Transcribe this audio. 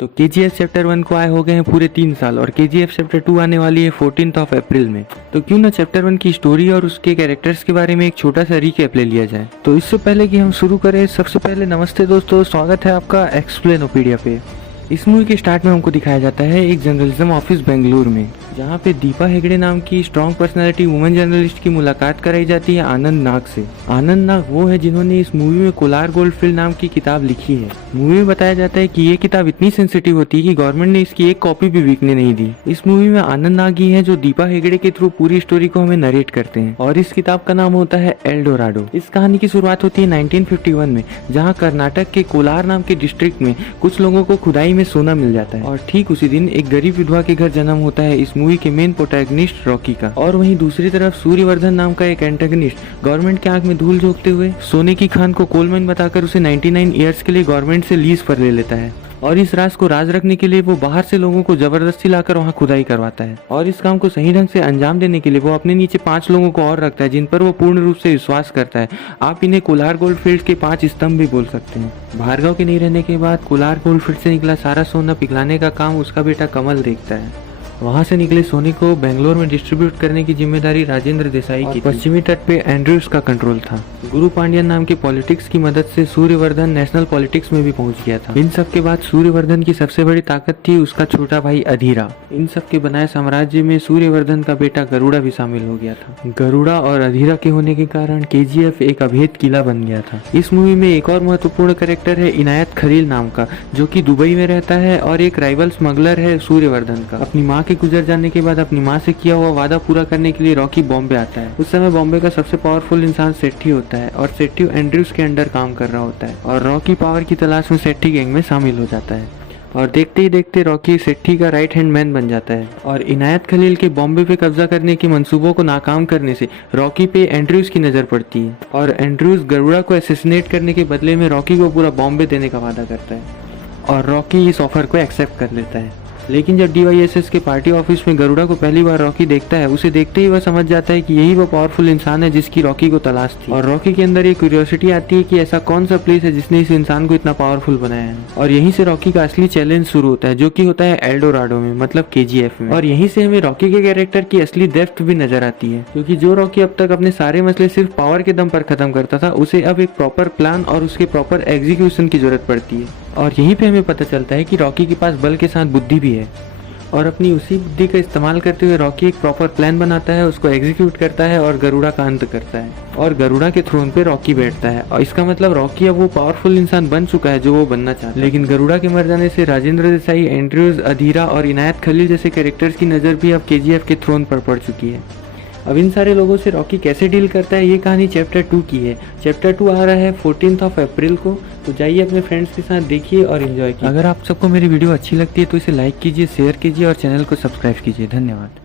तो KGF chapter 1 को आए हो गए हैं पूरे 3 साल और KGF चैप्टर 2 आने वाली है 14 अप्रैल में। तो क्यों ना चैप्टर 1 की स्टोरी और उसके कैरेक्टर्स के बारे में एक छोटा सा रिकैप ले लिया जाए। तो इससे पहले कि हम शुरू करें, सबसे पहले नमस्ते दोस्तों, स्वागत है आपका एक्सप्लेनोपीडिया पे। इस मूवी के स्टार्ट में हमको दिखाया जाता है एक जर्नलिज्म ऑफिस बेंगलुरु में, जहाँ पे दीपा हेगड़े नाम की स्ट्रॉन्ग पर्सनालिटी वुमेन जर्नलिस्ट की मुलाकात कराई जाती है आनंद नाग से। आनंद नाग वो है जिन्होंने इस मूवी में कोलार गोल्डफील्ड नाम की किताब लिखी है। मूवी में बताया जाता है कि ये किताब इतनी सेंसिटिव होती है कि गवर्नमेंट ने इसकी एक कॉपी भी बिकने नहीं दी। इस मूवी में आनंद नाग ही है जो दीपा हेगड़े के थ्रू पूरी स्टोरी को हमें नरेट करते हैं और इस किताब का नाम होता है एल डोराडो। इस कहानी की शुरुआत होती है 1951 में, जहाँ कर्नाटक के कोलार नाम के डिस्ट्रिक्ट में कुछ लोगों को खुदाई में सोना मिल जाता है और ठीक उसी दिन एक गरीब विधवा के घर जन्म होता है इस मूवी के मेन प्रोटैगनिस्ट रॉकी का। और वहीं दूसरी तरफ सूर्यवर्धन नाम का एक एंटागनिस्ट गवर्नमेंट के आंख में धूल झोंकते हुए सोने की खान को कोल माइन बताकर उसे 99 ईयर्स के लिए गवर्नमेंट से लीज पर ले लेता है और इस राज को राज रखने के लिए वो बाहर से लोगों को जबरदस्ती लाकर वहाँ खुदाई करवाता है और इस काम को सही ढंग से अंजाम देने के लिए वो अपने नीचे 5 लोगों को और रखता है जिन पर वो पूर्ण रूप से विश्वास करता है। आप इन्हें कोलार गोल्डफील्ड के 5 स्तंभ भी बोल सकते हैं। भार्गव के नहीं रहने के बाद कोलार गोल्डफील्ड से निकला सारा सोना पिघलाने का काम उसका बेटा कमल देखता है। वहां से निकले सोने को बेंगलोर में डिस्ट्रीब्यूट करने की जिम्मेदारी राजेंद्र देसाई की। पश्चिमी तट पे एंड्रयूज का कंट्रोल था। गुरु पांड्यन नाम के पॉलिटिक्स की मदद से सूर्यवर्धन नेशनल पॉलिटिक्स में भी पहुंच गया था। इन सब के बाद सूर्यवर्धन की सबसे बड़ी ताकत थी उसका छोटा भाई अधीरा। इन सब के बनाए साम्राज्य में सूर्यवर्धन का बेटा गरुड़ा भी शामिल हो गया था। गरुड़ा और अधीरा के होने के कारण KGF एक अभेद किला बन गया था। इस मूवी में एक और महत्वपूर्ण कैरेक्टर है इनायत खलील नाम का, जो कि दुबई में रहता है और एक राइवल स्मगलर है सूर्यवर्धन का। अपनी माँ के गुजर जाने के बाद अपनी माँ से किया हुआ वादा पूरा करने के लिए रॉकी बॉम्बे आता है। उस समय बॉम्बे का सबसे पावरफुल इंसान सेठी होता है और सेठी एंड्रयूज के अंडर काम कर रहा होता है और रॉकी पावर की तलाश में सेठी गैंग में शामिल हो जाता है और देखते ही देखते रॉकी सेठी का राइट हैंड मैन बन जाता है। और इनायत खलील के बॉम्बे पे कब्जा करने के मंसूबों को नाकाम करने से रॉकी पे एंड्रयूज की नजर पड़ती है और एंड्रयूज गरुड़ा को असैसिनेट करने के बदले में रॉकी को पूरा बॉम्बे देने का वादा करता है और रॉकी इस ऑफर को एक्सेप्ट कर लेता है। लेकिन जब DYSS के पार्टी ऑफिस में गरुड़ा को पहली बार रॉकी देखता है, उसे देखते ही वह समझ जाता है कि यही वो पावरफुल इंसान है जिसकी रॉकी को तलाश थी। और रॉकी के अंदर ये क्यूरियोसिटी आती है कि ऐसा कौन सा प्लेस है जिसने इस इंसान को इतना पावरफुल बनाया है। और यहीं से रॉकी का असली चैलेंज शुरू होता है, जो कि होता है एल डोराडो में, मतलब KGF में। और यहीं से हमें रॉकी के कैरेक्टर की असली डेप्थ भी नजर आती है, क्योंकि जो रॉकी अब तक अपने सारे मसले सिर्फ पावर के दम पर खत्म करता था, उसे अब एक प्रॉपर प्लान और उसके प्रॉपर एग्जीक्यूशन की जरूरत पड़ती है। और यहीं पे हमें पता चलता है कि रॉकी के पास बल के साथ बुद्धि भी है और अपनी उसी बुद्धि का इस्तेमाल करते हुए रॉकी एक प्रॉपर प्लान बनाता है, उसको एग्जीक्यूट करता है और गरुड़ा का अंत करता है और गरुड़ा के थ्रोन पे रॉकी बैठता है। और इसका मतलब रॉकी अब वो पावरफुल इंसान बन चुका है जो वो बनना चाहता है। लेकिन गरुड़ा के मर जाने से राजेंद्र देसाई, एंड्रयूज, अधीरा और इनायत खलील जैसे कैरेक्टर्स की नज़र भी अब KGF के थ्रोन पर पड़ चुकी है। अब इन सारे लोगों से रॉकी कैसे डील करता है, ये कहानी चैप्टर 2 की है। चैप्टर 2 आ रहा है 14 अप्रैल को, तो जाइए अपने फ्रेंड्स के साथ देखिए और एंजॉय कीजिए। अगर आप सबको मेरी वीडियो अच्छी लगती है तो इसे लाइक कीजिए, शेयर कीजिए और चैनल को सब्सक्राइब कीजिए। धन्यवाद।